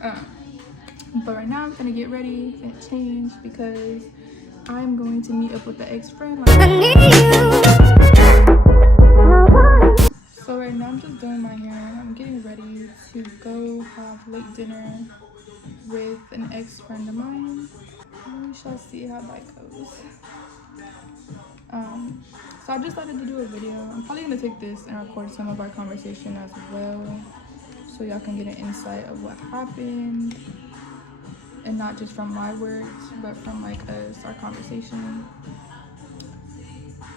But right now I'm gonna get ready and change because I'm going to meet up with the ex-friend. So right now I'm just doing my hair. I'm getting ready to go have late dinner with an ex-friend of mine. We shall see how that goes. So I decided to do a video. I'm probably gonna take this and record some of our conversation as well, so y'all can get an insight of what happened, and not just from my words, but from like us, our conversation.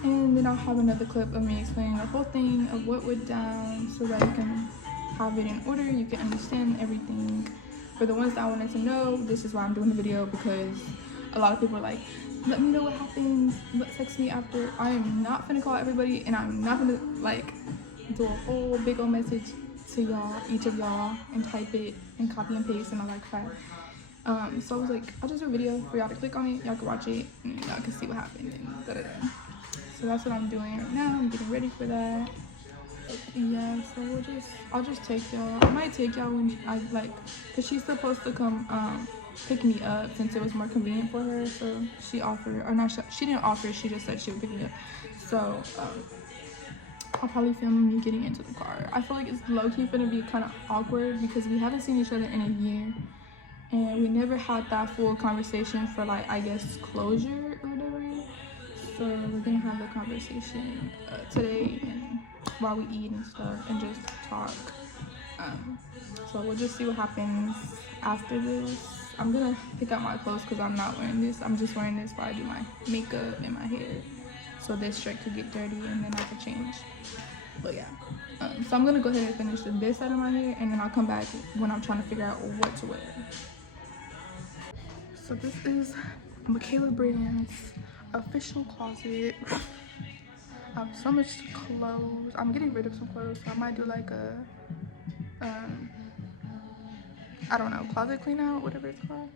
And then I'll have another clip of me explaining the whole thing of what went down, so that you can have it in order, you can understand everything. For the ones that wanted to know, this is why I'm doing the video, because a lot of people are like, let me know what happens, text me after. I am not gonna call everybody, and I'm not gonna like do a whole big old message to y'all, each of y'all, and type it and copy and paste and all that crap. So I was like, I'll just do a video for y'all to click on it, y'all can watch it, and y'all can see what happened, and da-da-da. So that's what I'm doing right now. I'm getting ready for that. Yeah, so I'll just take y'all. I might take y'all when I like, cause she's supposed to come pick me up since it was more convenient for her. So she offered, or not, she didn't offer, she just said she would pick me up. So I'll probably film me getting into the car. I feel like it's low-key gonna be kind of awkward because we haven't seen each other in a year, and we never had that full conversation for like, I guess, closure or whatever. So we're gonna have the conversation today, and while we eat and stuff, and just talk. So we'll just see what happens after this. I'm gonna pick out my clothes because I'm not wearing this. I'm just wearing this while I do my makeup and my hair, so this shirt could get dirty and then I could change. But yeah, so I'm gonna go ahead and finish this side of my hair, and then I'll come back when I'm trying to figure out what to wear. So this is mikayla.briannee's official closet. I have so much clothes. I'm getting rid of some clothes, so I might do like a I don't know, closet clean out, whatever it's called.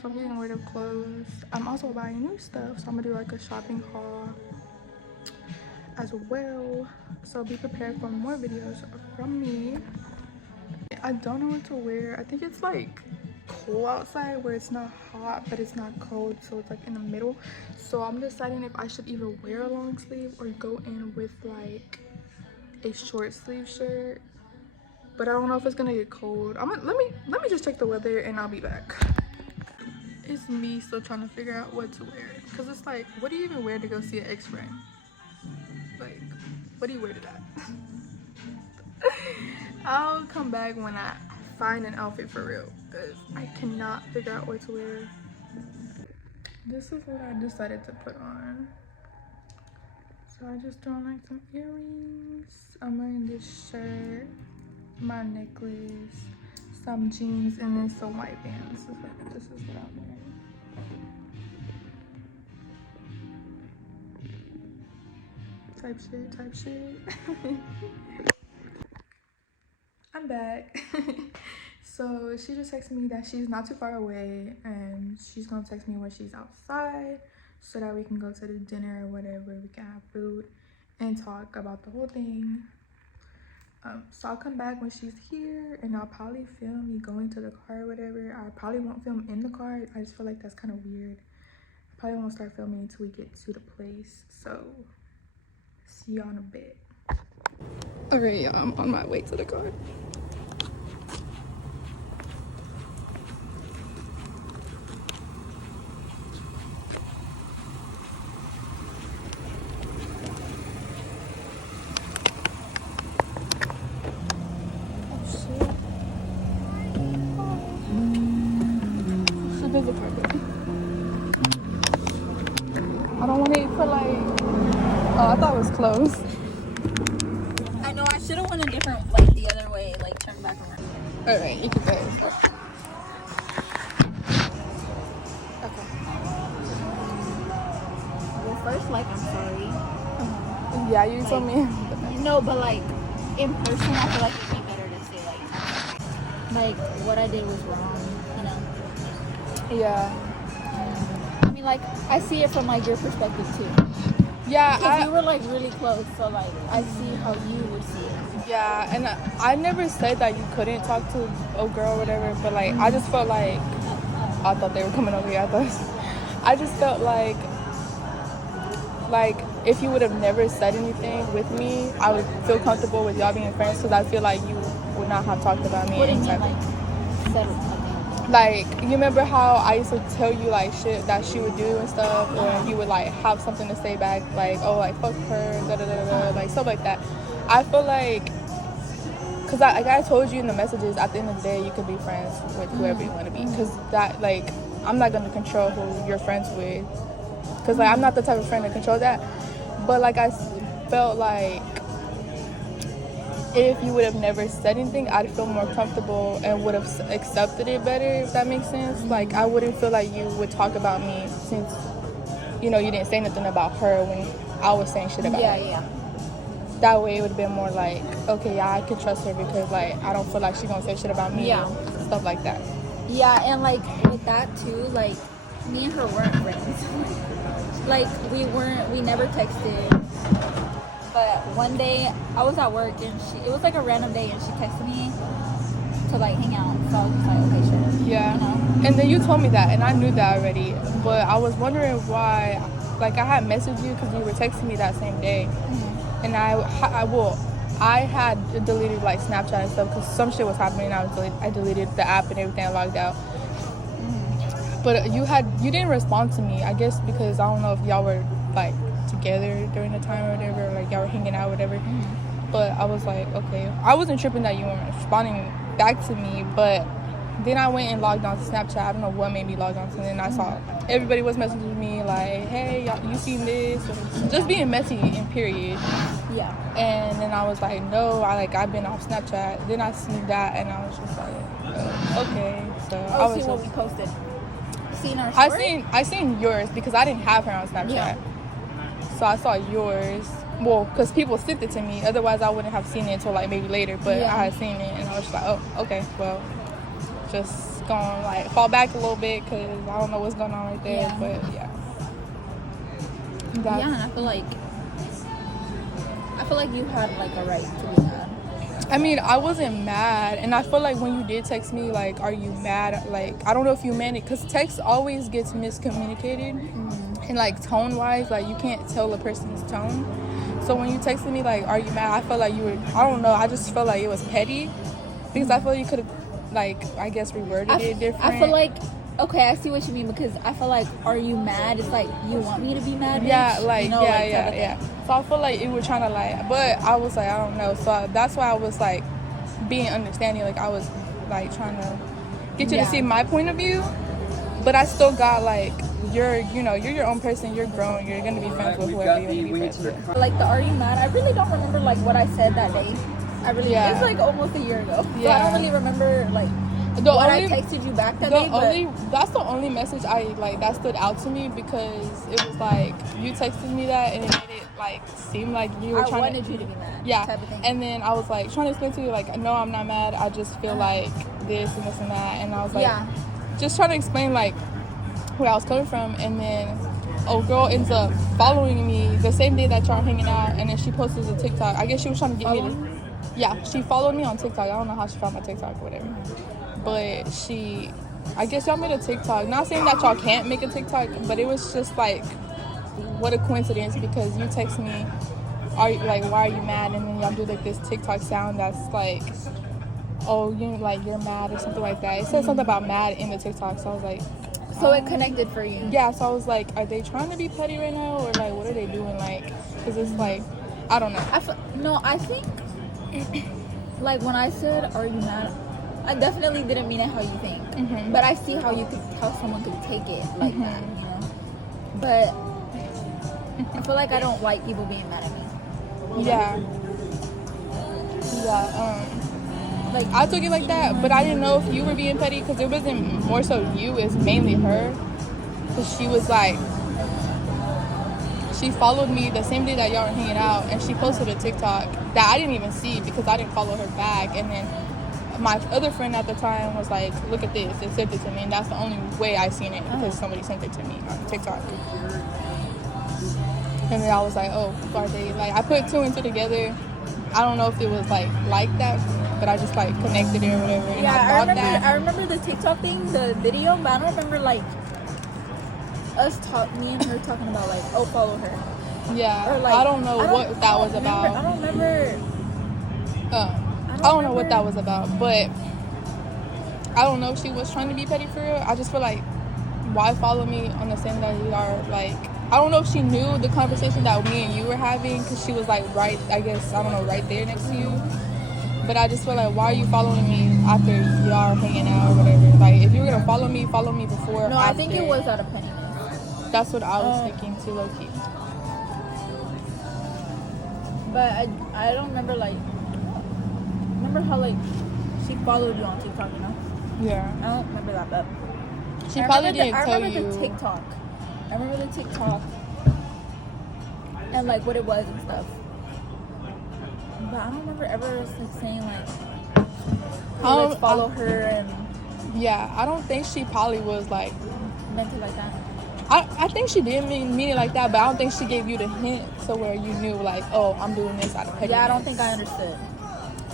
So I'm getting rid of clothes. I'm also buying new stuff, so I'm gonna do like a shopping haul as well. So be prepared for more videos from me. I don't know what to wear. I think it's like cool outside where it's not hot but it's not cold, so it's like in the middle. So I'm deciding if I should either wear a long sleeve or go in with like a short sleeve shirt, but I don't know if it's gonna get cold. Let me just check the weather and I'll be back. It's me still trying to figure out what to wear, because it's like, what do you even wear to go see an ex-friend? Like, what do you wear to that? I'll come back when I find an outfit for real, because I cannot figure out what to wear. This is what I decided to put on. So I just threw on like some earrings. I'm wearing this shirt, my necklace, some jeans, and then some white pants. This is what I'm wearing. Type shit. I'm back. So she just texted me that she's not too far away, and she's gonna text me when she's outside so that we can go to the dinner or whatever. We can have food and talk about the whole thing. So I'll come back when she's here, and I'll probably film me going to the car or whatever. I probably won't film in the car. I just feel like that's kind of weird. I probably won't start filming until we get to the place. So see y'all in a bit. Alright, y'all, I'm on my way to the car. I don't want to eat for like, oh, I thought it was closed. I know, I should have went a different, like the other way, like turn back around. Alright, you can go. Okay. Well, first, like, I'm sorry. Yeah, you told me. No, but like, in person, I feel like it'd be better to say, like what I did was wrong, you know? Yeah. I mean, like, I see it from, like, your perspective, too. Yeah, Because you were, like, really close, so, like, I see how you would see it. Yeah, and I never said that you couldn't talk to a girl or whatever, but like I just felt like I thought they were coming over here. I just felt like if you would have never said anything with me, I would feel comfortable with y'all being friends because I feel like you would not have talked about me. What do you mean, like, settle? Like, you remember how I used to tell you like shit that she would do and stuff, or you would like have something to say back, like, oh, like fuck her, da da da da, like stuff like that. I feel like, cause I told you in the messages, at the end of the day, you could be friends with whoever you want to be, cause that, like, I'm not gonna control who you're friends with, cause like I'm not the type of friend to control that. But like I felt like if you would have never said anything, I'd feel more comfortable and would have accepted it better, if that makes sense. Like, I wouldn't feel like you would talk about me since, you know, you didn't say nothing about her when I was saying shit about her. Yeah. That way it would have been more like, okay, yeah, I could trust her because, like, I don't feel like she's gonna say shit about me. Yeah. Stuff like that. Yeah, and, like, with that, too, like, me and her weren't friends. Like, we never texted. But one day, I was at work, and it was like a random day, and she texted me to like hang out. So I was just like, okay, sure. Yeah. You know? And then you told me that, and I knew that already. But I was wondering why, like, I had messaged you because you were texting me that same day. Mm-hmm. And I had deleted like Snapchat and stuff because some shit was happening. I deleted the app and everything. I logged out. Mm-hmm. But you didn't respond to me. I guess because I don't know if y'all were like together during the time or whatever, like y'all were hanging out or whatever. Mm-hmm. But I was like, okay, I wasn't tripping that you weren't responding back to me. But then I went and logged on to Snapchat. I don't know what made me log on to it, and I saw everybody was messaging me like, hey, y'all, you seen this, or just being messy in period. Yeah. And then I was like, no, I've been off Snapchat. Then I seen that, and I was just like, oh, okay. So I was see what we posted. Seen our story? I seen yours because I didn't have her on Snapchat. Yeah. So I saw yours. Well, because people sent it to me. Otherwise, I wouldn't have seen it until like maybe later. But yeah. I had seen it, and I was just like, oh, okay, well, just gonna like fall back a little bit because I don't know what's going on right there. Yeah. But yeah. Yeah, and I feel like you had like a right to be mad. I mean, I wasn't mad, and I feel like when you did text me, like, are you mad? Like, I don't know if you meant it, because text always gets miscommunicated, and like tone-wise, like you can't tell a person's tone. So when you texted me, like, are you mad? I felt like you were, I don't know, I just felt like it was petty, because I feel like you could have, like, I guess reworded it different. I feel like, okay, I see what you mean, because I feel like, are you mad? It's like, you want me to be mad, bitch? Yeah, like, you know, yeah. So I feel like you were trying to, like, but I was like, I don't know. So that's why I was, like, being understanding. Like, I was, like, trying to get you to see my point of view. But I still got, like, you're your own person. You're grown. You're going to be friends with whoever you want to be friends with. Like, the are you mad? I really don't remember, like, what I said that day. It's, like, almost a year ago. Yeah. So I don't really remember, like, I texted you back that day, that's the only message that stood out to me, because it was like you texted me that and it made it like seem like you were I wanted you to be mad. Yeah. Type of thing. And then I was like trying to explain to you like, no, I'm not mad. I just feel like this and this and that. And I was like, just trying to explain like where I was coming from. And then a girl ends up following me the same day that y'all hanging out, and then she posted a TikTok. I guess she was trying to get me to. Yeah, she followed me on TikTok. I don't know how she found my TikTok or whatever. But I guess y'all made a TikTok. Not saying that y'all can't make a TikTok, but it was just like, what a coincidence, because you text me, why are you mad? And then y'all do like this TikTok sound that's like, oh, you're mad or something like that. It said something about mad in the TikTok, so I was like. So it connected for you? Yeah, so I was like, are they trying to be petty right now? Or like, what are they doing? Like, because it's like, I don't know. I think, like when I said, are you mad? I definitely didn't mean it how you think, but I see how someone could take it like that, you know. But I feel like I don't like people being mad at me. Yeah. Like I took it like that, but I didn't know if you were being petty, because it wasn't more so you, it's mainly her, because she was like, she followed me the same day that y'all were hanging out, and she posted a TikTok that I didn't even see because I didn't follow her back, and then my other friend at the time was like, look at this, and sent it to me, and that's the only way I seen it, because somebody sent it to me on TikTok. And then I was like, oh, are they, like, I put two and two together. I don't know if it was like that, but I just like connected it or whatever. And Yeah, I remember the TikTok thing, the video, but I don't remember like me and her talking about like, oh, follow her. Yeah, or, like, I don't know what that was about. I don't remember. I don't know what that was about, but I don't know if she was trying to be petty for real. I just feel like, why follow me on the same day we are? Like, I don't know if she knew the conversation that me and you were having, because she was like right there next to you. But I just feel like, why are you following me after y'all are hanging out or whatever? Like, if you were gonna follow me before. No, after. I think it was out of pettiness. That's what I was thinking too, low key. But I don't remember remember how like she followed you on TikTok, you know? Yeah. I don't remember that, but she probably didn't tell you. I remember the TikTok. I remember the TikTok and like what it was and stuff. But I don't remember ever like saying like, hey, let's follow her and. Yeah, I don't think she probably was like meant it like that. I think she did mean it like that, but I don't think she gave you the hint to where you knew like, oh, I'm doing this out of pettiness. Yeah, I don't think I understood.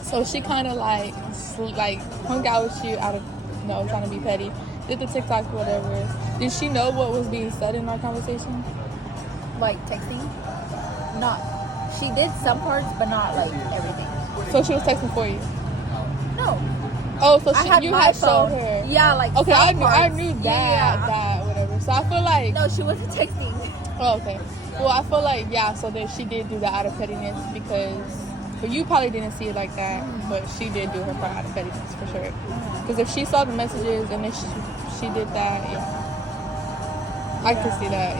So she kind of like hung out with you out of trying to be petty. Did the TikTok, whatever. Did she know what was being said in our conversation? Like texting? Not. She did some parts, but not like everything. So she was texting for you? No. Oh, so you had showed her. Yeah, like okay, I knew that, yeah. that whatever. So I feel like no, she wasn't texting. Oh, okay. Well, I feel like so then she did do that out of pettiness but you probably didn't see it like that, but she did do her part out of pettiness for sure. Because if she saw the messages and then she did that, I could see that,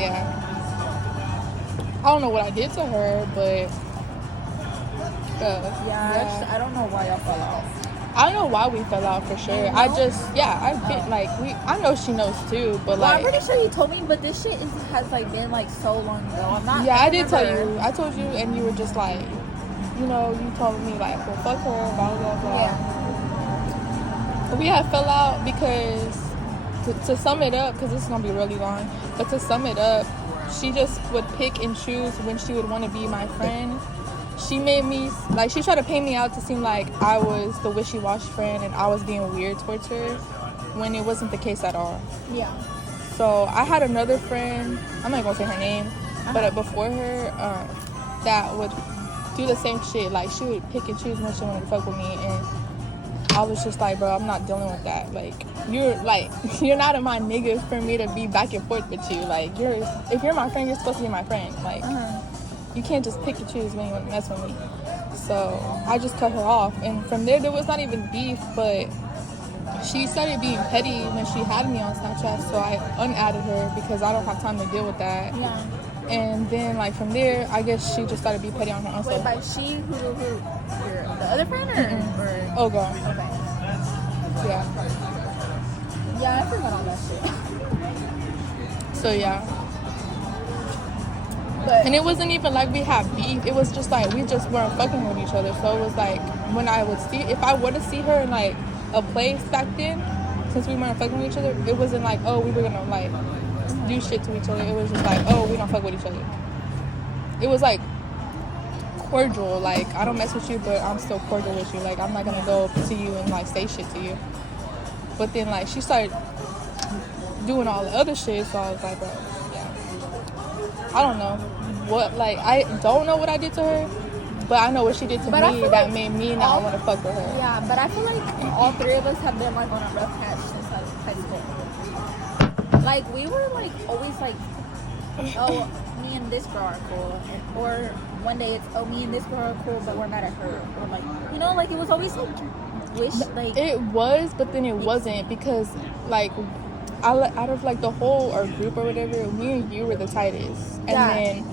I don't know what I did to her, but I don't know why y'all fell out. I don't know why we fell out for sure. I know she knows too, but I'm pretty sure you told me, but this shit has like been like so long ago. I'm not. Yeah, I did tell you. I told you, and you were just like, you told me like, well, fuck her, blah blah blah. Yeah. We had fell out because to sum it up, because this is gonna be really long. But to sum it up, she just would pick and choose when she would want to be my friend. She made me, she tried to paint me out to seem like I was the wishy-washy friend and I was being weird towards her, when it wasn't the case at all. Yeah. So I had another friend, I'm not going to say her name, but before her, that would do the same shit. Like, she would pick and choose when she wanted to fuck with me, and I was just like, bro, I'm not dealing with that. Like, you're not my nigga for me to be back and forth with you. Like, if you're my friend, you're supposed to be my friend. Like, you can't just pick and choose when you want to mess with me. So I just cut her off, and from there was not even beef, but she started being petty when she had me on Snapchat, so I unadded her because I don't have time to deal with that. Yeah. And then from there, I guess she just started being petty on her own. Wait, by she, who the other friend or? Oh, girl. Okay. Yeah. Yeah, I forgot all that shit. So yeah. But, and it wasn't even like we had beef. It was just like we just weren't fucking with each other. So it was like when if I were to see her in like a place back then, since we weren't fucking with each other, it wasn't like, oh, we were gonna like do shit to each other. It was just like, oh, we don't fuck with each other. It was like cordial. Like, I don't mess with you, but I'm still cordial with you. Like, I'm not gonna go up to you and like say shit to you. But then like she started doing all the other shit, so I was like, bro, I don't know what, I don't know what I did to her, but I know what she did to me that made me not want to fuck with her. Yeah, but I feel like all three of us have been on a rough patch since high school. We were always oh, me and this girl are cool, or one day it's, oh, me and this girl are cool, but we're mad at her, or it was always it was, but then it wasn't, because out of the whole group or whatever, me and you were the tightest, and then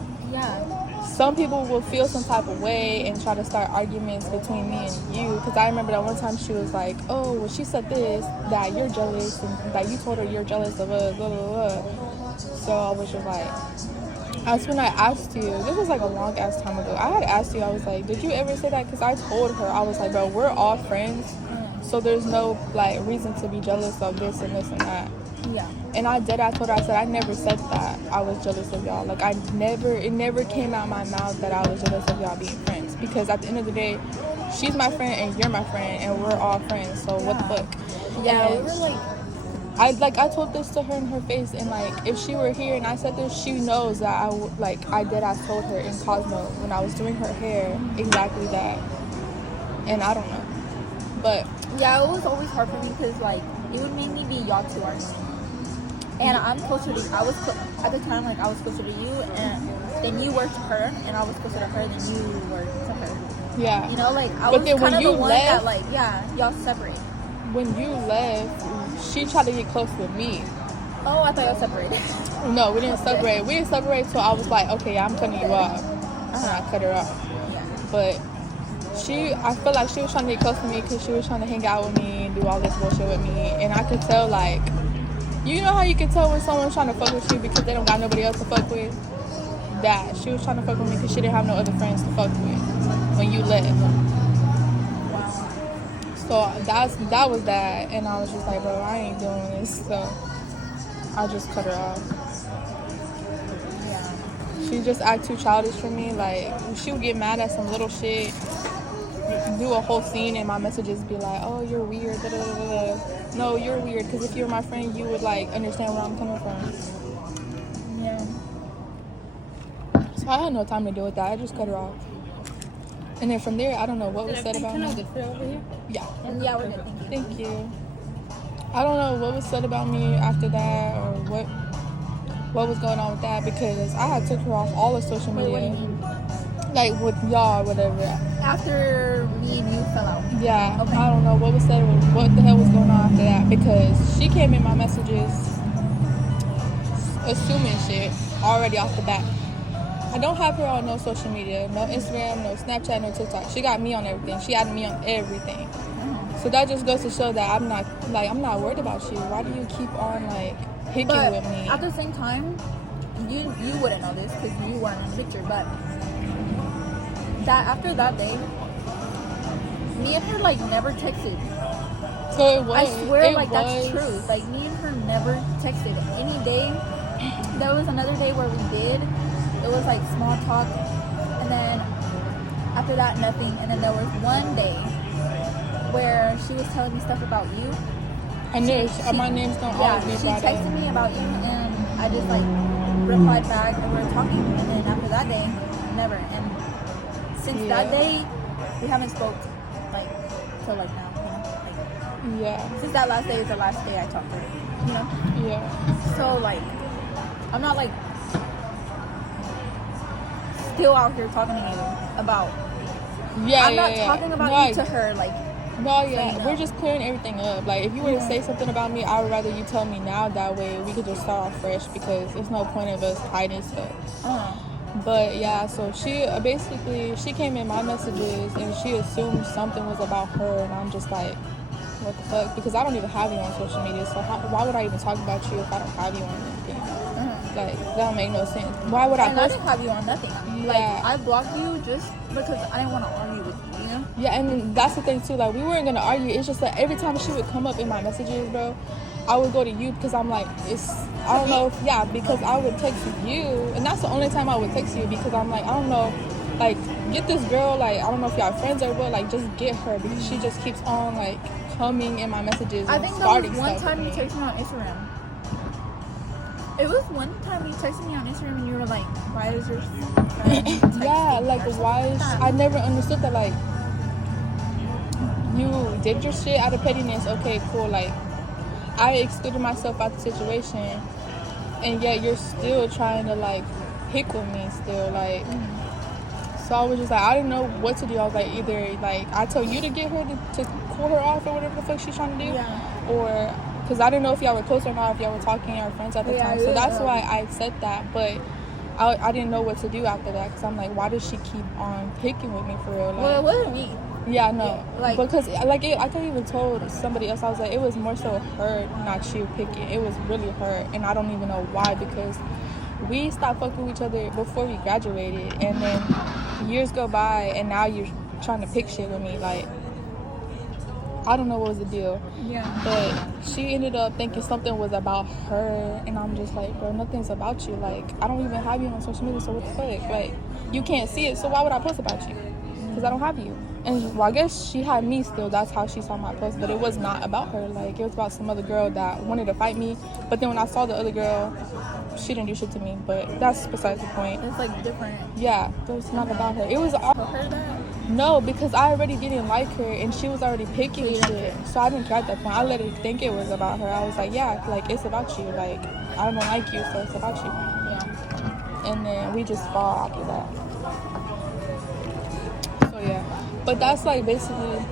some people will feel some type of way and try to start arguments between me and you, because I remember that one time she was like, oh, well, she said this, that you're jealous, and that you told her you're jealous of us, blah blah blah. So I was just like, that's when I asked you, this was a long ass time ago, I had asked you, I was like, did you ever say that? Because I told her, I was like, bro, we're all friends, So there's no like reason to be jealous of this and this and that. Yeah. And I told her, I said, I never said that I was jealous of y'all. Like, it never came out my mouth that I was jealous of y'all being friends. Because at the end of the day, she's my friend and you're my friend and we're all friends. So what the fuck? Yeah, and we were like... I told this to her in her face, and like if she were here and I said this, she knows that I told her in Cosmo when I was doing her hair exactly that, and I don't know, but yeah, it was always hard for me because like it would make me be y'all two arguing, and I'm closer to at the time, like I was closer to you, and then you were to her, and I was closer to her than you were to her. Yeah, you know, like I but was then kind of the one left, that like y'all separate. When you left, she tried to get close with me. Oh, I thought y'all separated. No, we didn't separate. We didn't separate, so I was like, okay, I'm cutting you off. And I cut her off. Yeah. But I feel like she was trying to get close to me because she was trying to hang out with me and do all this bullshit with me. And I could tell, like, you know how you can tell when someone's trying to fuck with you because they don't got nobody else to fuck with? That. She was trying to fuck with me because she didn't have no other friends to fuck with when you left. So that was that, and I was just like, bro, I ain't doing this. So I just cut her off. Yeah. She just act too childish for me. Like she would get mad at some little shit, do a whole scene, and my messages be like, oh, you're weird. Da, da, da, da. No, you're weird because if you were my friend, you would like understand where I'm coming from. Yeah. So I had no time to deal with that. I just cut her off. And then from there, I don't know what was said about me. Yeah. Yeah, we're good. Thank you. I don't know what was said about me after that or what was going on with that because I had took her off all of social media. Wait, what do you mean? Like with y'all or whatever. After me and you fell out. Yeah. Okay. I don't know what was said or what the hell was going on after that because she came in my messages assuming shit already off the bat. I don't have her on no social media, no Instagram, no Snapchat, no TikTok. She got me on everything. She added me on everything. So that just goes to show that I'm not worried about you. Why do you keep on like picking with me? At the same time, you wouldn't know this because you weren't in the picture. But that after that day, me and her like never texted. So it was. I swear, like that's true. Like me and her never texted any day. There was another day where we did. It was like small talk, and then after that nothing. And then there was one day where she was telling me stuff about you. I knew my name's don't always be brought up. She texted me about you, and I just like replied back, and we were talking. And then after that day, never. And since that day, we haven't spoke like till like now. You know, like, since that last day is the last day I talked to her. You know. Yeah. So like, I'm not like still out here talking to you about. Yeah. I'm not talking about you to her like. No, yeah, we're just clearing everything up. Like, if you were to say something about me, I would rather you tell me now. That way, we could just start off fresh because there's no point of us hiding stuff. But yeah, so she basically came in my messages and she assumed something was about her, and I'm just like, what the fuck? Because I don't even have you on social media, so why would I even talk about you if I don't have you on anything? Like, that don't make no sense. Why would I? I didn't have you on nothing. Yeah. Like, I blocked you just because I didn't want to argue with you, you know? Yeah, and that's the thing too. Like, we weren't gonna argue. It's just that every time she would come up in my messages, bro, I would go to you because I'm like, I don't know if, because I would text you, and that's the only time I would text you because I'm like, I don't know, like, get this girl, like, I don't know if y'all friends or what, like, just get her because she just keeps on, like, coming in my messages and starting stuff. I think there was one time you texted me on Instagram. It was one time you texted me on Instagram and you were like, why is your friend yeah, like, why is I never understood that, like, you did your shit out of pettiness, okay, cool, like, I excluded myself out the situation, and yet you're still trying to, like, pick with me still, like, so I was just like, I didn't know what to do. I was like, either, like, I told you to get her to cool her off or whatever the fuck she's trying to do, or, because I didn't know if y'all were close or not, if y'all were talking or friends at the time, so that's why I said that, but I didn't know what to do after that, because I'm like, why does she keep on picking with me for real? Like, well, it wasn't me. Yeah, no. Like, because, like, I could even told somebody else, I was like, it was more so her, not you picking. It was really her, and I don't even know why, because we stopped fucking with each other before we graduated, and then years go by, and now you're trying to pick shit with me, like, I don't know what was the deal. Yeah. But she ended up thinking something was about her, and I'm just like, bro, nothing's about you. Like, I don't even have you on social media, so what the fuck? Like, you can't see it, so why would I post about you? Because I don't have you. And well, I guess she had me still. That's how she saw my post, but it was not about her. Like, it was about some other girl that wanted to fight me. But then when I saw the other girl, she didn't do shit to me. But that's besides the point. It's like different. Yeah, it was not about her. It was all Her that? no, because I already didn't like her, and she was already picking shit. So I didn't care at that point. I let her think it was about her. I was like, yeah, like, it's about you. Like, I don't like you, so it's about you. Yeah. And then we just fall after that. So yeah, but that's like basically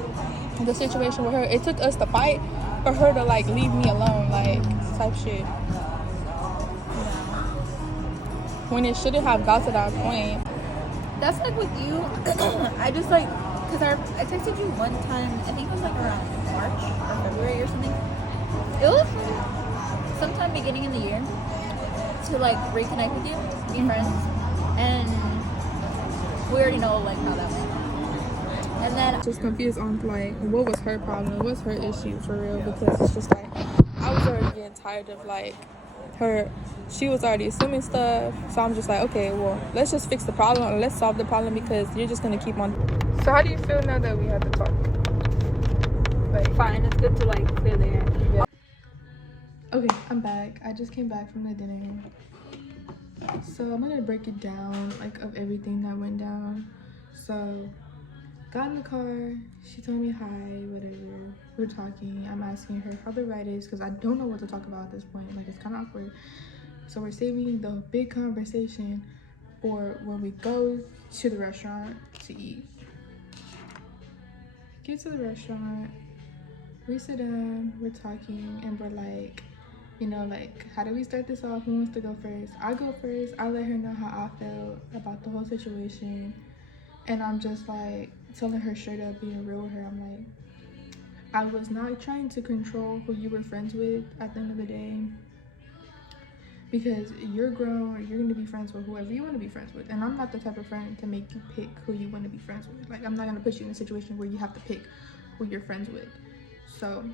the situation with her. It took us to fight for her to like leave me alone, like type shit. When it shouldn't have got to that point. That's like with you. I just like, because I texted you one time, I think it was like around March or February or something. It was sometime beginning in the year to like reconnect with you, be friends, and we already know like how that went. And then Just confused on like what was her problem, what's her issue for real, because it's just like I was already getting tired of like her. She was already assuming stuff, so I'm just like, okay, well, let's just fix the problem and let's solve the problem, because you're just gonna keep on. So how do you feel now that we had to talk? Like, fine, it's good to like clear the air. yeah. Okay, I'm back. I just came back from the dinner, so I'm gonna break it down like of everything that went down. So got in the car, she told me hi, whatever, we're talking, I'm asking her how the ride is, because I don't know what to talk about at this point, like it's kind of awkward. So we're saving the big conversation for when we go to the restaurant to eat. Get to the restaurant, we sit down, we're talking, and we're like, you know, like, how do we start this off? Who wants to go first? I go first. I let her know how I felt about the whole situation. And I'm just like telling her straight up, being real with her. I'm like, I was not trying to control who you were friends with at the end of the day, because you're grown, you're going to be friends with whoever you want to be friends with. And I'm not the type of friend to make you pick who you want to be friends with. Like, I'm not going to put you in a situation where you have to pick who you're friends with. So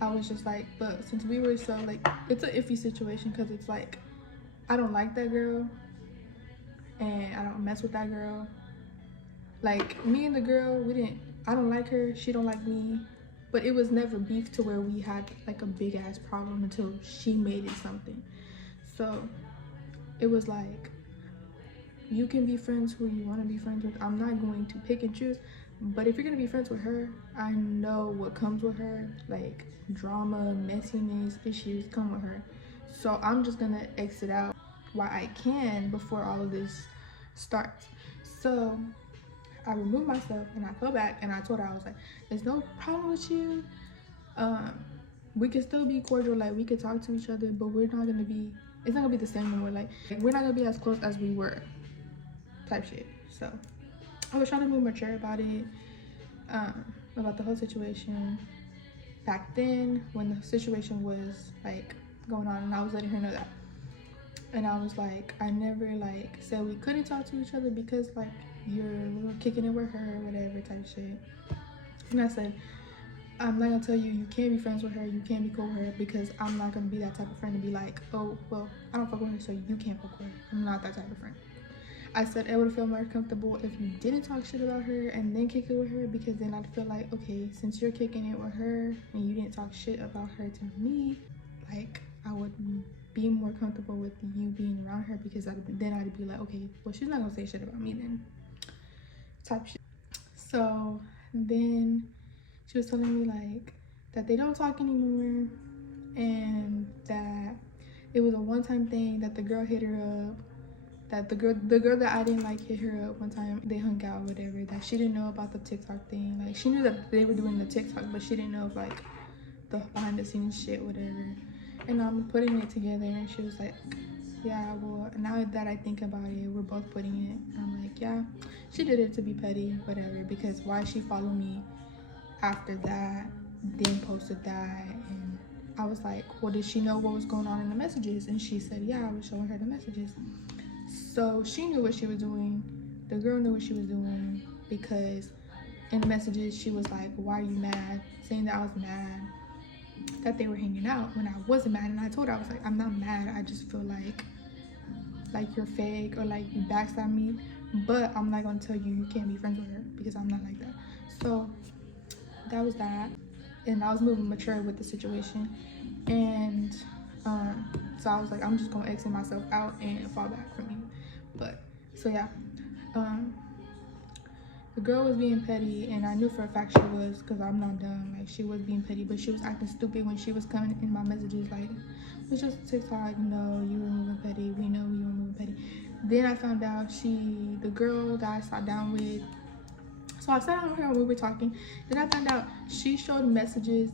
I was just like, but since we were so like, it's an iffy situation, because it's like, I don't like that girl and I don't mess with that girl. Like, me and the girl, I don't like her, she don't like me, but it was never beef to where we had like a big ass problem until she made it something. So it was like, you can be friends who you want to be friends with. I'm not going to pick and choose, but if you're going to be friends with her, I know what comes with her, like drama, messiness, issues come with her. So I'm just going to exit out while I can before all of this starts. So I removed myself and I fell back and I told her, I was like, there's no problem with you. We could still be cordial, like we could talk to each other, but we're not gonna be, it's not gonna be the same anymore. Like, we're not gonna be as close as we were, type shit. So I was trying to be mature about it, about the whole situation back then when the situation was like going on, and I was letting her know that. And I was like, I never like said we couldn't talk to each other because like you're kicking it with her or whatever type shit. And I said, I'm not gonna tell you you can't be friends with her, you can't be cool with her, because I'm not gonna be that type of friend to be like, oh well, I don't fuck with her, so you can't fuck with her. I'm not that type of friend. I said I would feel more comfortable if you didn't talk shit about her and then kick it with her, because then I'd feel like, okay, since you're kicking it with her and you didn't talk shit about her to me, like I would be more comfortable with you being around her, because then I'd be like, okay, well, she's not gonna say shit about me then, type shit. So then she was telling me like that they don't talk anymore, and that it was a one-time thing, that the girl hit her up, that the girl that I didn't like hit her up one time, they hung out, whatever, that she didn't know about the TikTok thing. Like, she knew that they were doing the TikTok, but she didn't know of like the behind the scenes shit, whatever. And I'm putting it together, and she was like, yeah, well, now that I think about it, we're both putting it. And I'm like, yeah, she did it to be petty, whatever, because why she followed me after that, then posted that? And I was like, well, did she know what was going on in the messages? And she said, yeah, I was showing her the messages. So she knew what she was doing. The girl knew what she was doing, because in the messages she was like, why are you mad? Saying that I was mad that they were hanging out when I wasn't mad. And I told her, I was like, I'm not mad, I just feel like you're fake, or like you backstab me, but I'm not gonna tell you can't be friends with her because I'm not like that. So that was that. And I was moving mature with the situation. And so I was like, I'm just gonna exit myself out and fall back from you. But so yeah, the girl was being petty, and I knew for a fact she was, because I'm not dumb. Like, she was being petty, but she was acting stupid when she was coming in my messages like, it's just TikTok, no, you were moving petty, we know you were moving petty. Then I found out the girl that I sat down with, so I sat down with her and we were talking. Then I found out she showed messages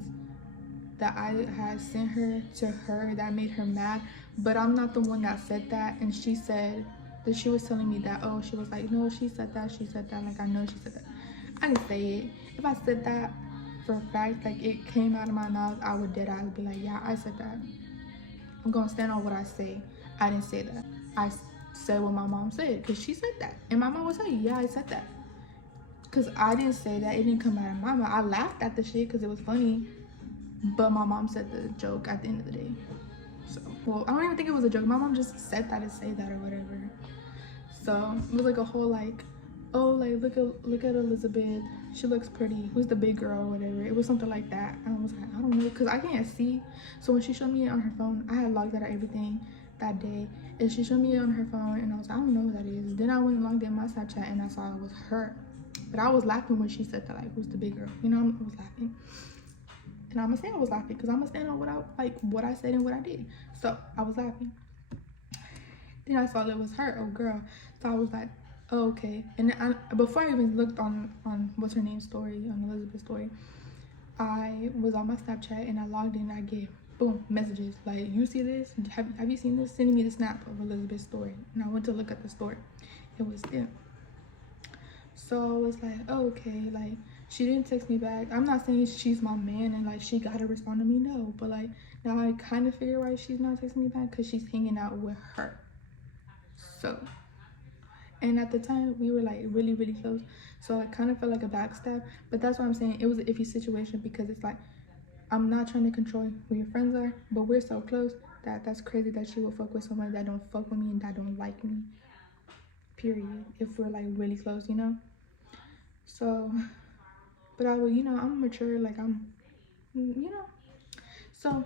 that I had sent her to her that made her mad, but I'm not the one that said that. And she said that she was telling me that, oh, she was like, no, she said that, like, I know she said that. I didn't say it. If I said that for a fact, like it came out of my mouth, I would dead eyes be like, yeah, I said that. I'm gonna stand on what I say. I didn't say that. I said what my mom said, because she said that, and my mom will tell you, yeah, I said that, because I didn't say that. It didn't come out of my mouth. I laughed at the shit because it was funny, but my mom said the joke at the end of the day. So, well, I don't even think it was a joke. My mom just said that to say that or whatever. So it was like a whole like, oh, like look at Elizabeth, she looks pretty, who's the big girl or whatever. It was something like that. And I was like, I don't know, because I can't see. So when she showed me it on her phone, I had logged out of everything that day, and she showed me it on her phone, and I was like, I don't know who that is. Then I went and logged in my Snapchat, and I saw it was her. But I was laughing when she said that, like, who's the big girl, you know. I was laughing. And I'm gonna say I was laughing because I'm gonna stand on what I said and what I did. So I was laughing. Then I saw it was her, oh girl. So I was like, oh, okay. And then before I even looked on what's her name story, on Elizabeth's story, I was on my Snapchat and I logged in and I gave boom messages like, you see this? Have you seen this? Sending me the snap of Elizabeth's story. And I went to look at the story. It was them. So I was like, oh, okay, like, she didn't text me back. I'm not saying she's my man and like she gotta respond to me, no, but like now I kind of figure why she's not texting me back, because she's hanging out with her. So, and at the time we were like really close, so it kind of felt like a backstab. But that's why I'm saying it was an iffy situation, because it's like, I'm not trying to control who your friends are, but we're so close that's crazy that she will fuck with someone that don't fuck with me and that don't like me, period, if we're like really close, you know. So, but I will, you know, I'm mature, like I'm, you know. So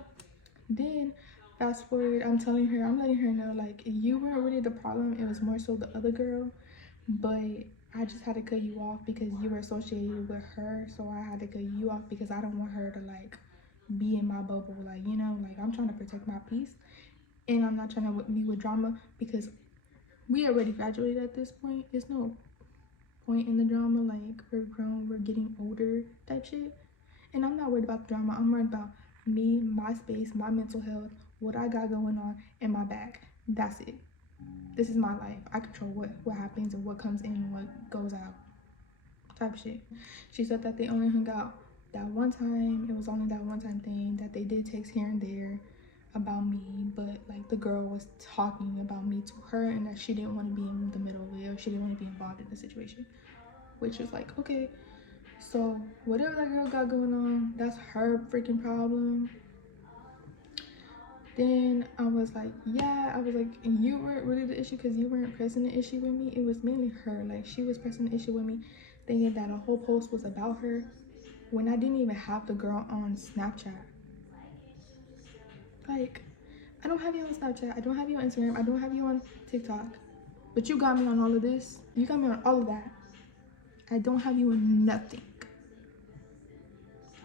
then fast forward, I'm letting her know, like, you weren't really the problem, it was more so the other girl, but I just had to cut you off because you were associated with her. So I had to cut you off because I don't want her to like be in my bubble, like, you know, like I'm trying to protect my peace, and I'm not trying to be with drama, because we already graduated at this point. There's no point in the drama, like we're grown, we're getting older type shit. And I'm not worried about the drama. I'm worried about me, my space, my mental health, what I got going on, and my bag. That's it. This is my life. I control what happens and what comes in and what goes out type shit. She said that they only hung out that one time. It was only that one time thing, that they did text here and there about me, but like the girl was talking about me to her, and that she didn't want to be in the middle of it, or she didn't want to be involved in the situation, which was like, okay, so whatever that girl got going on, that's her freaking problem. Then I was like, yeah, I was like, and you weren't really the issue, because you weren't pressing the issue with me. It was mainly her. Like, she was pressing the issue with me, thinking that a whole post was about her, when I didn't even have the girl on Snapchat. Like, I don't have you on Snapchat, I don't have you on Instagram, I don't have you on TikTok, but you got me on all of this. You got me on all of that. I don't have you on nothing.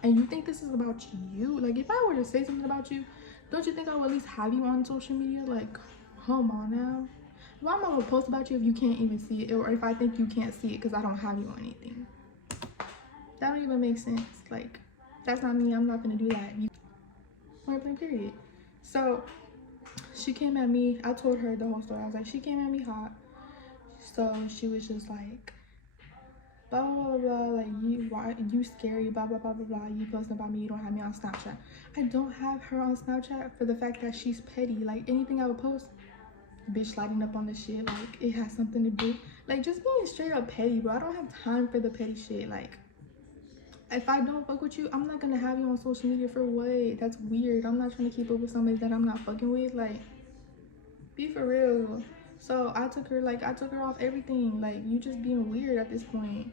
And you think this is about you? Like, if I were to say something about you, don't you think I would at least have you on social media? Like, come on now. Why am I gonna post about you if you can't even see it, or if I think you can't see it because I don't have you on anything? That don't even make sense. Like, that's not me. I'm not gonna do that. Point blank, period. So she came at me. I told her the whole story. I was like, she came at me hot. So she was just like, blah blah blah blah, like, you scary, blah blah blah blah blah, you posting about me, you don't have me on Snapchat. I don't have her on Snapchat for the fact that she's petty. Like, anything I would post, bitch lighting up on the shit, like it has something to do, like, just being straight up petty, bro. I don't have time for the petty shit. Like, if I don't fuck with you, I'm not gonna have you on social media for what? That's weird. I'm not trying to keep up with somebody that I'm not fucking with. Like, be for real. So I took her off everything. Like, you just being weird at this point.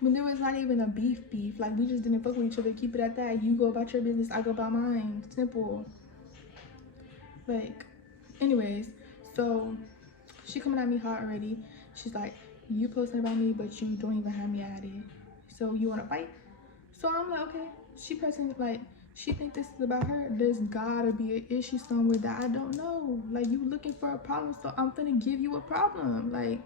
When there was not even a beef. Like, we just didn't fuck with each other. Keep it at that. You go about your business, I go about mine. Simple. Like, anyways, so she coming at me hot already. She's like, you posting about me, but you don't even have me added. So you want to fight? So I'm like, okay. She pressing, like, she think this is about her. There's gotta be an issue somewhere that I don't know. Like, you looking for a problem, so I'm finna give you a problem. Like,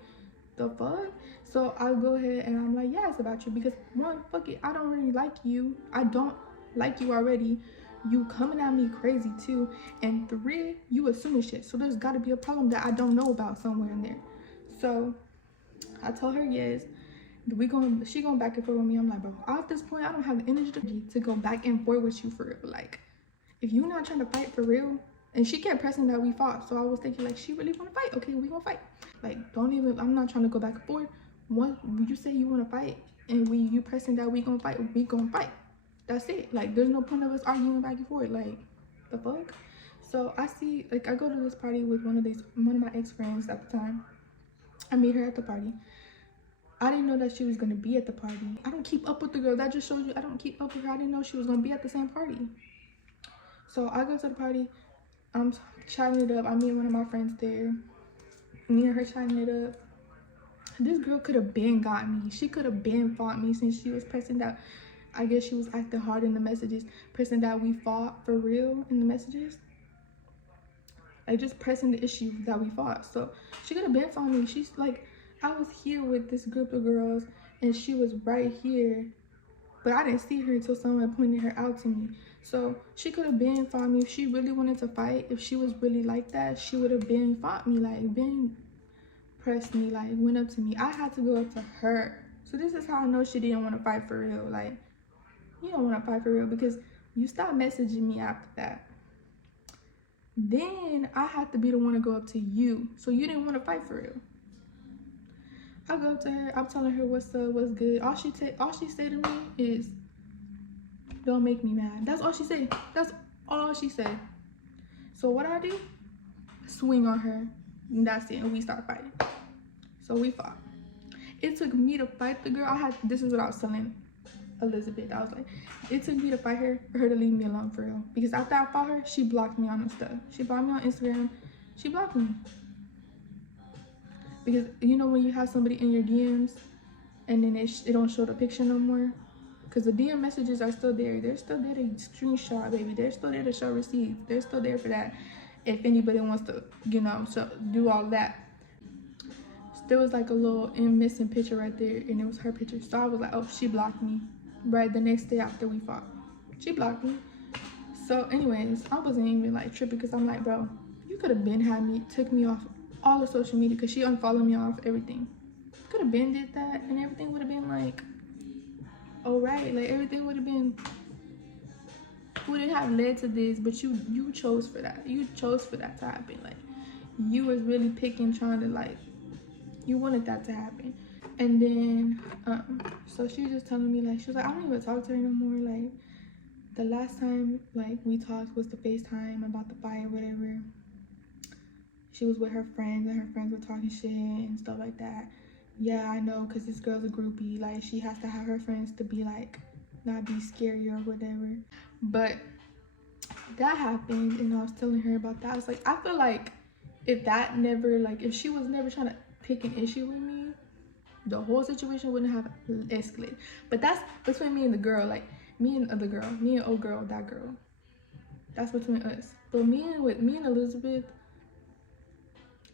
the fuck? So I'll go ahead and I'm like, yeah, it's about you. Because one, fuck it, I don't really like you. I don't like you already. You coming at me crazy too. And 3, you assuming shit. So there's gotta be a problem that I don't know about somewhere in there. So I told her yes. She going back and forth with me. I'm like, bro, at this point, I don't have the energy to go back and forth with you for real. Like, if you're not trying to fight for real, and she kept pressing that we fought, so I was thinking, like, she really want to fight. Okay, we gonna fight. Like, I'm not trying to go back and forth. Once you say you want to fight, and you pressing that we gonna fight, we gonna fight. That's it. Like, there's no point of us arguing back and forth. Like, the fuck? So I see, like, I go to this party with one of my ex-friends at the time. I meet her at the party. I didn't know that she was gonna be at the party. I don't keep up with the girl. That just shows you I don't keep up with her. I didn't know she was gonna be at the same party. So I go to the party. I'm chatting it up. I meet one of my friends there. Me and her chatting it up. This girl could have been got me. She could have been fought me since she was pressing that. I guess she was acting hard in the messages, pressing that we fought for real in the messages. Like, just pressing the issue that we fought. So she could have been fought me. She's like, I was here with this group of girls and she was right here, but I didn't see her until someone pointed her out to me. So she could have been fought me. If she really wanted to fight, if she was really like that, she would have been fought me, like been pressed me, like went up to me. I had to go up to her. So this is how I know she didn't want to fight for real. Like, you don't want to fight for real because you stopped messaging me after that. Then I had to be the one to go up to you. So you didn't want to fight for real. I go up to her, I'm telling her what's up, what's good. All she said to me is, don't make me mad. That's all she said. That's all she said. So what I do? Swing on her, and that's it, and we start fighting. So we fought. It took me to fight the girl. This is what I was telling Elizabeth. I was like, it took me to fight her for her to leave me alone for real. Because after I fought her, she blocked me on stuff. She blocked me on Instagram. She blocked me. Because you know when you have somebody in your DMs and then it don't show the picture no more? Because the DM messages are still there. They're still there to screenshot, baby. They're still there to show receipts. They're still there for that. If anybody wants to, you know, so do all that. So there was like a little missing picture right there and it was her picture. So I was like, oh, she blocked me. Right the next day after we fought. She blocked me. So anyways, I wasn't even like tripping because I'm like, bro, you could have been had me, took me off all the social media because she unfollowed me off everything. Could have been did that and everything would have been like, all right, like everything would have led to this, but you chose for that. You chose for that to happen. Like, you was really picking, trying to like, you wanted that to happen. And then, so she was just telling me, like, she was like, I don't even talk to her no more. Like, the last time, like, we talked was the FaceTime about the fight or whatever. She was with her friends, and her friends were talking shit and stuff like that. Yeah, I know, because this girl's a groupie. Like, she has to have her friends to be, like, not be scary or whatever. But that happened, and I was telling her about that. I was like, I feel like if she was never trying to pick an issue with me, the whole situation wouldn't have escalated. But that's between me and the girl. Like, me and old girl, that girl. That's between us. But me and Elizabeth,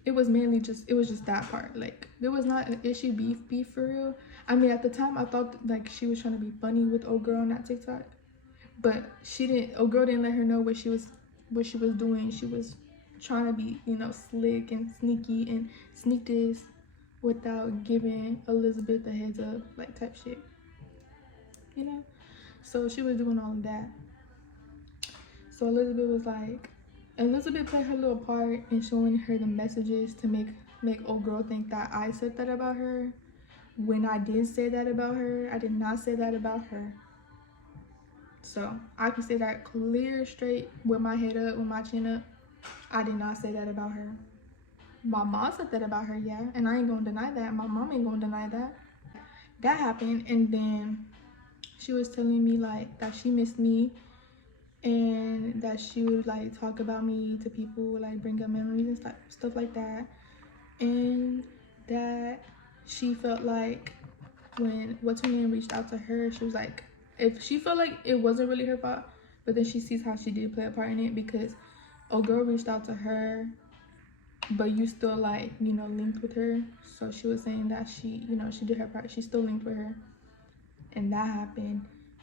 it was just that part. Like, there was not an issue, beef for real. I mean, at the time, I thought like she was trying to be funny with old girl on that TikTok, but old girl didn't let her know what she was doing. She was trying to be, you know, slick and sneaky and sneak this without giving Elizabeth a heads up, like type shit, you know. So she was doing all of that. So Elizabeth played her little part in showing her the messages to make old girl think that I said that about her. when I did say that about her, I did not say that about her. So I can say that clear, straight, with my head up, with my chin up. I did not say that about her. My mom said that about her, yeah, and I ain't gonna deny that. My mom ain't gonna deny that. That happened, and then she was telling me like that she missed me, and that she would like talk about me to people, like bring up memories and stuff like that, and that she felt like when what's her name reached out to her, she was like, if she felt like it wasn't really her fault, but then she sees how she did play a part in it, because a girl reached out to her, but you still like, you know, linked with her. So she was saying that she, you know, she did her part, she still linked with her, and that happened.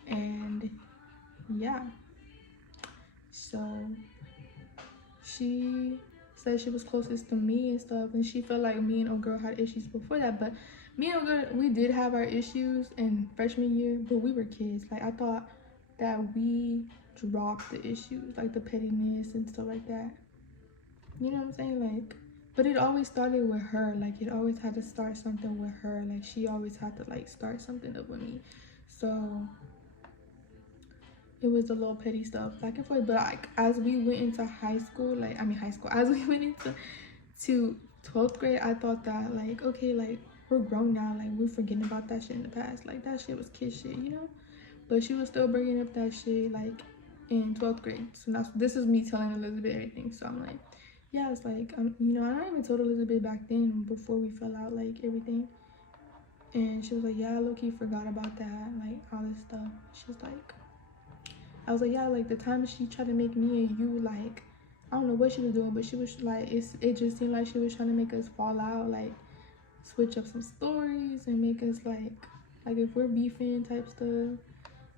And yeah, so she said she was closest to me and stuff, and she felt like me and a girl had issues before that. But me and a girl, we did have our issues in freshman year, but we were kids. Like I thought that we dropped the issues, like the pettiness and stuff like that, you know what I'm saying? Like, but it always started with her. Like it always had to start something with her. Like she always had to like start something up with me. So it was a little petty stuff back and forth. But like as we went into high school, like I mean high school, as we went into 12th grade, I thought that like, okay, like we're grown now, like we're forgetting about that shit in the past, like that shit was kid shit, you know. But she was still bringing up that shit like in 12th grade. So now this is me telling Elizabeth everything. So I'm like, yeah, it's like, you know, I don't even told Elizabeth back then before we fell out, like everything. And she was like, yeah, I low-key forgot about that, like all this stuff. She's like, I was like, yeah, like the time she tried to make me and you, like, I don't know what she was doing, but she was like, it just seemed like she was trying to make us fall out, like switch up some stories and make us like if we're beefing type stuff.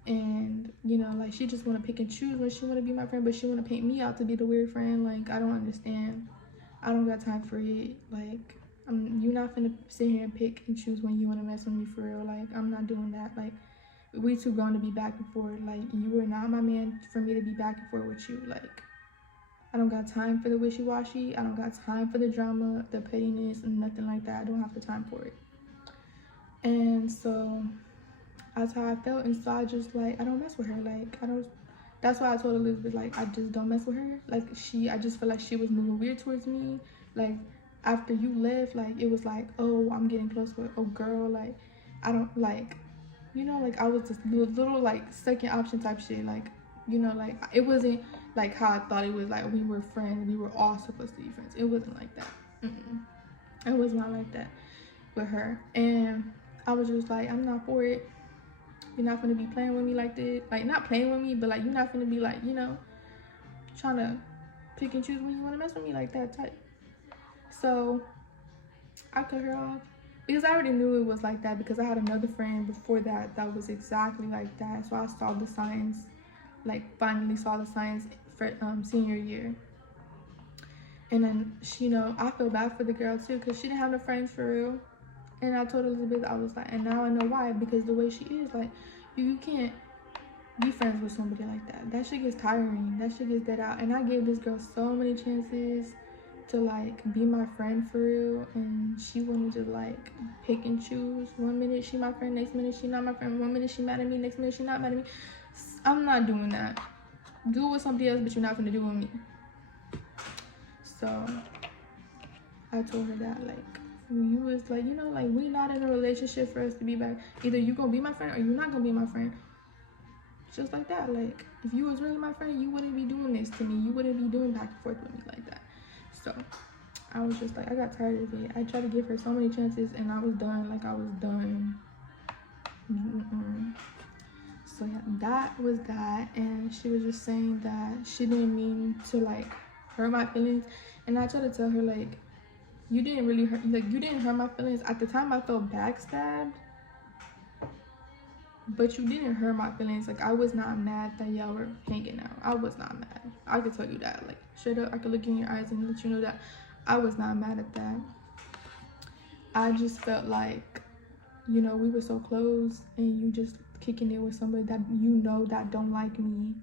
And you know, like she just want to pick and choose when she want to be my friend, but she want to paint me out to be the weird friend. Like I don't understand. I don't got time for it. Like you're not finna sit here and pick and choose when you want to mess with me for real. Like I'm not doing that. Like we too grown to be back and forth. Like you are not my man for me to be back and forth with you. Like I don't got time for the wishy-washy. I don't got time for the drama, the pettiness, and nothing like that. I don't have the time for it. And so that's how I felt. And so I just like, I don't mess with her. Like I don't, that's why I told Elizabeth, like I just don't mess with her. Like I just felt like she was moving weird towards me. Like after you left, like it was like, oh, I'm getting close with a girl. Like I don't like, you know, like I was just little like second option type shit. Like, you know, like it wasn't like how I thought it was, like we were friends, we were all supposed to be friends. It wasn't like that. It was not like that with her. And I was just like, I'm not for it. You're not gonna be playing with me like this. Like not playing with me, but like you're not gonna be like, you know, trying to pick and choose when you want to mess with me like that type. So I cut her off because I already knew it was like that, because I had another friend before that that was exactly like that. So I saw the signs, like finally saw the signs for senior year. And then she, you know, I feel bad for the girl too, because she didn't have no friends for real. And I told Elizabeth, I was like, and now I know why, because the way she is, like you can't be friends with somebody like that. That shit gets tiring. That shit gets dead out. And I gave this girl so many chances to like be my friend for real, and she wanted to like pick and choose. One minute she my friend, next minute she not my friend. One minute she mad at me, next minute she not mad at me. I'm not doing that. Do it with somebody else, but you're not gonna do it with me. So I told her that, like, you was like, you know, like we not in a relationship for us to be back. Either you gonna be my friend or you're not gonna be my friend. Just like that. Like if you was really my friend, you wouldn't be doing this to me. You wouldn't be doing back and forth with me like that. So I was just like, I got tired of it. I tried to give her so many chances and I was done. Like I was done. So yeah, that was that. And she was just saying that she didn't mean to like hurt my feelings. And I tried to tell her, like, you didn't really hurt, like you didn't hurt my feelings. At the time I felt backstabbed, but you didn't hurt my feelings. Like I was not mad that y'all were hanging out. I was not mad. I could tell you that, like straight up. I could look in your eyes and let you know that I was not mad at that. I just felt like, you know, we were so close and you just kicking it with somebody that you know that don't like me.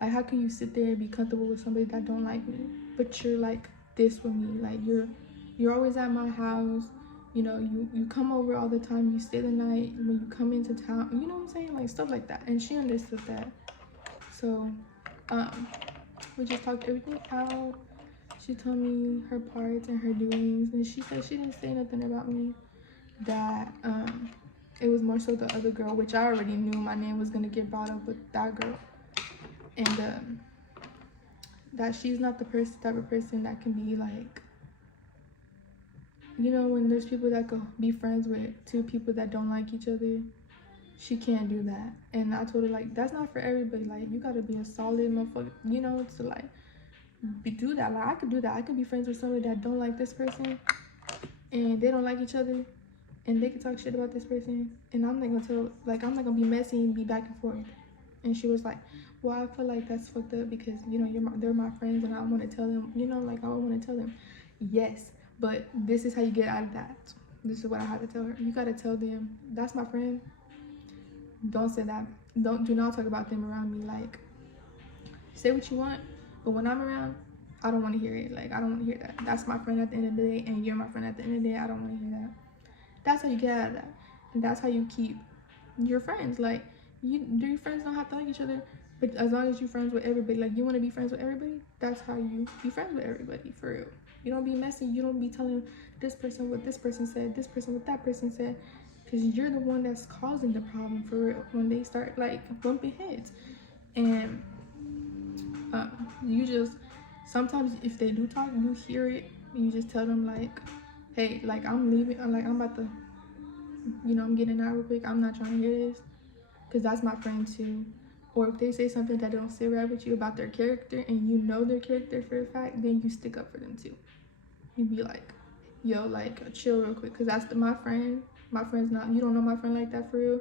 Like how can you sit there and be comfortable with somebody that don't like me, but you're like this with me? Like you're always at my house, you know, you come over all the time, you stay the night when you come into town, you know what I'm saying, like stuff like that. And she understood that. So we just talked everything out. She told me her parts and her doings, and she said she didn't say nothing about me, that it was more so the other girl, which I already knew my name was gonna get brought up with that girl. And that she's not the type of person that can be like, you know, when there's people that could be friends with two people that don't like each other, she can't do that. And I told her, like, that's not for everybody. Like, you gotta be a solid motherfucker, you know, to like do that. Like, I could do that. I could be friends with somebody that don't like this person and they don't like each other, and they could talk shit about this person, and I'm not gonna tell, like, I'm not gonna be messy and be back and forth. And she was like, well, I feel like that's fucked up because, you know, they're my friends and I want to tell them, you know, like, I want to tell them. Yes, but this is how you get out of that. This is what I had to tell her. You gotta tell them, that's my friend. Don't say that. Do not talk about them around me. Like, say what you want, but when I'm around, I don't want to hear it. Like, I don't want to hear that. That's my friend at the end of the day, and you're my friend at the end of the day. I don't want to hear that. That's how you get out of that, and that's how you keep your friends. Like, your friends don't have to like each other, but as long as you're friends with everybody, like, you want to be friends with everybody, that's how you be friends with everybody, for real. You don't be messy. You don't be telling this person what this person said, this person what that person said, because you're the one that's causing the problem, for real, when they start like bumping heads. And you just, sometimes if they do talk, you hear it, you just tell them, like, hey, like, I'm leaving, like, I'm about to, you know, I'm getting out real quick, I'm not trying to hear this, because that's my friend too. Or if they say something that don't sit right with you about their character, and you know their character for a fact, then you stick up for them too. You be like, yo, like, chill real quick, because that's my friend. My friend's not, you don't know my friend like that, for real,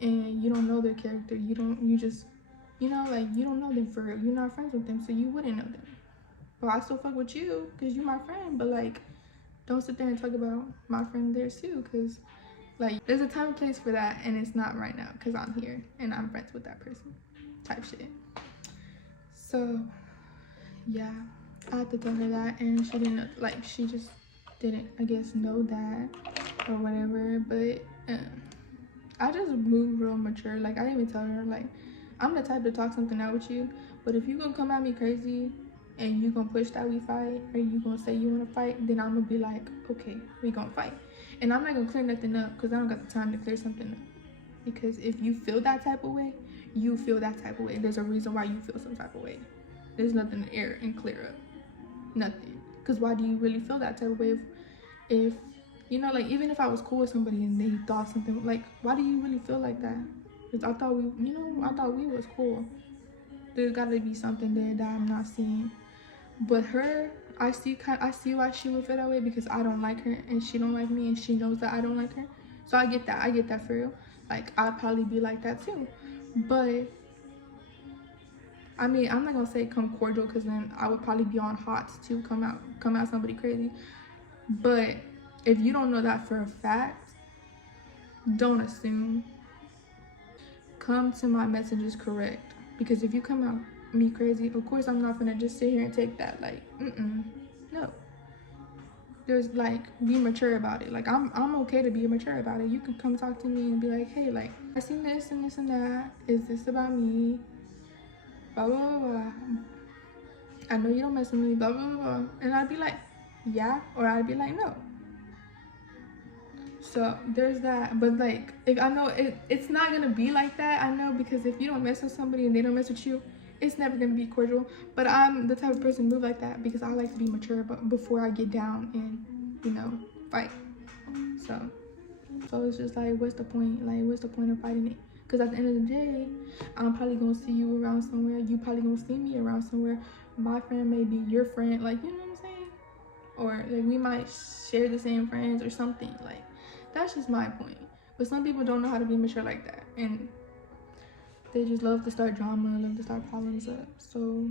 and you don't know their character. You just, you know, like, you don't know them for real. You're not friends with them, so you wouldn't know them. But I still fuck with you because you're my friend, but, like, don't sit there and talk about my friend there too, because, like, there's a time and place for that, and it's not right now because I'm here and I'm friends with that person, type shit. So yeah, I had to tell her that, and she didn't, like, she just didn't, I guess, know that or whatever. But I just moved real mature. Like, I didn't even tell her, like, I'm the type to talk something out with you, but if you gonna come at me crazy and you gonna push that we fight, or you gonna say you wanna fight, then I'm gonna be like, okay, we gonna fight. And I'm not gonna clear nothing up because I don't got the time to clear something up. Because if you feel that type of way, you feel that type of way. There's a reason why you feel some type of way. There's nothing to air and clear up. Nothing. Because why do you really feel that type of way if you know, like, even if I was cool with somebody and they thought something, like, why do you really feel like that? Because I thought we, you know, I thought we was cool. There's gotta be something there that I'm not seeing. But her, I see why she would feel that way, because I don't like her and she don't like me, and she knows that I don't like her. So I get that for real. Like, I'd probably be like that too. But I mean, I'm not gonna say come cordial, because then I would probably be on hot to come out somebody crazy. But if you don't know that for a fact, don't assume. Come to my messages correct, because if you come out me crazy, of course I'm not gonna just sit here and take that, like, no. There's, like, be mature about it. Like, I'm okay to be mature about it. You can come talk to me and be like, hey, like, I seen this and this and that. Is this about me? Blah blah blah blah. I know you don't mess with me. Blah blah blah. And I'd be like, yeah, or I'd be like, no. So there's that. But, like, if I know it's not gonna be like that, I know, because if you don't mess with somebody and they don't mess with you, it's never gonna be cordial. But I'm the type of person to move like that, because I like to be mature before I get down and, you know, fight. So it's just like, what's the point? Like, what's the point of fighting it? Because at the end of the day, I'm probably gonna see you around somewhere. You probably gonna see me around somewhere. My friend may be your friend, like, you know what I'm saying? Or, like, we might share the same friends or something. Like, that's just my point. But some people don't know how to be mature like that, and they just love to start drama, love to start problems up. So,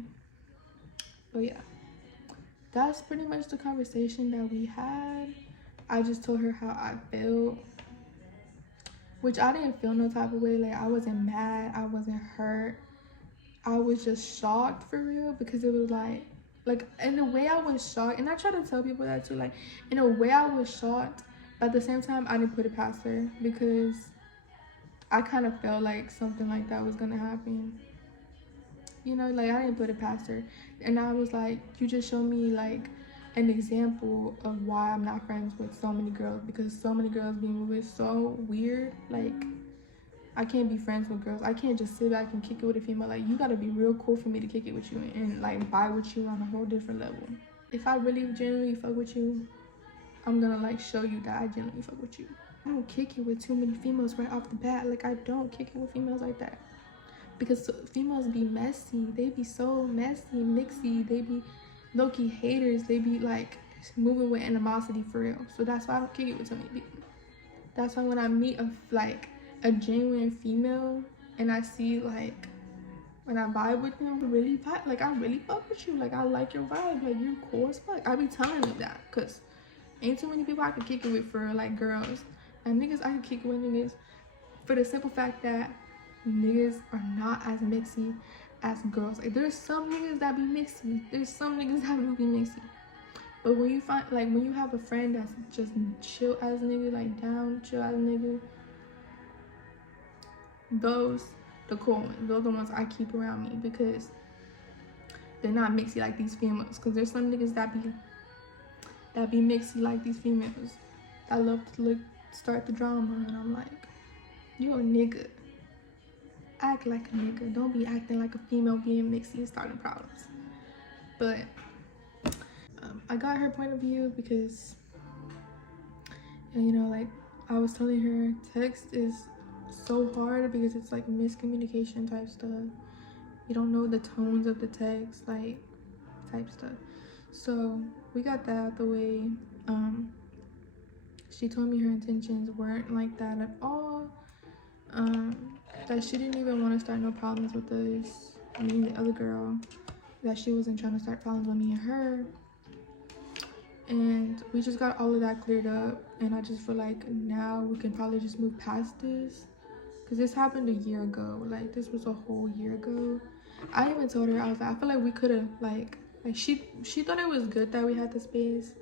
but yeah, that's pretty much the conversation that we had. I just told her how I felt, which I didn't feel no type of way. Like, I wasn't mad, I wasn't hurt. I was just shocked, for real, because it was like in a way I was shocked, and I try to tell people that too. Like, in a way I was shocked, But at the same time, I didn't put it past her because I kind of felt like something like that was gonna happen. You know, like I didn't put it past her. And I was like, you just showed me like an example of why I'm not friends with so many girls, because so many girls being with so weird. Like, I can't be friends with girls. I can't just sit back and kick it with a female. Like, you gotta be real cool for me to kick it with you and like vibe with you on a whole different level. If I really genuinely fuck with you, I'm gonna like show you that I genuinely fuck with you. I don't kick it with too many females right off the bat. Like, I don't kick it with females like that, because females be messy. They be so messy, mixy. They be low-key haters. They be like moving with animosity for real. So that's why I don't kick it with so many people. That's why when I meet a genuine female and I see like when I vibe with them, I really fuck with you. Like, I like your vibe. Like, you're cool as fuck. I be telling them that, cause ain't too many people I could kick it with for like girls. And niggas, I can kick it with niggas for the simple fact that niggas are not as mixy as girls. Like, there's some niggas that be mixy. There's some niggas that will be mixy. But when you find, like, when you have a friend that's just chill as nigga, like down, chill as nigga, those, the cool ones, those are the ones I keep around me, because they're not mixy like these females. Because there's some niggas that be mixy like these females that love to start the drama, and I'm like, you a nigga. Act like a nigga. Don't be acting like a female being mixy and starting problems. But I got her point of view because, you know, like I was telling her, text is so hard because it's like miscommunication type stuff. You don't know the tones of the text, like type stuff. So we got that out the way. She told me her intentions weren't like that at all. That she didn't even want to start no problems with us, me and the other girl, that she wasn't trying to start problems with me and her. And we just got all of that cleared up, and I just feel like now we can probably just move past this, because this happened a year ago. Like, this was a whole year ago. I even told her, I was like, I feel like we could have like she thought it was good that we had the space.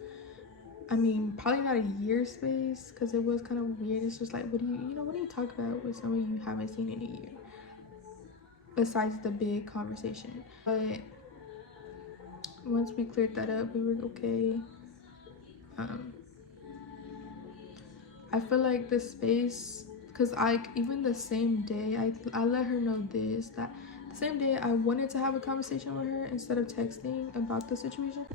I mean, probably not a year space, because it was kind of weird. It's just like, what do you talk about with someone you haven't seen in a year, besides the big conversation? But once we cleared that up, we were okay. I feel like the space, because even the same day, I let her know this, that the same day I wanted to have a conversation with her instead of texting about the situation.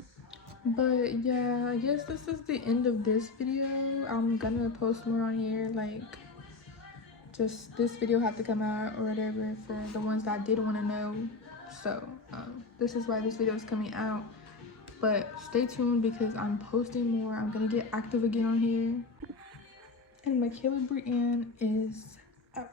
But yeah, I guess this is the end of this video. I'm gonna post more on here, like just this video had to come out or whatever for the ones that did want to know. So this is why this video is coming out. But stay tuned because I'm posting more. I'm gonna get active again on here. And Mikayla.briannee is out.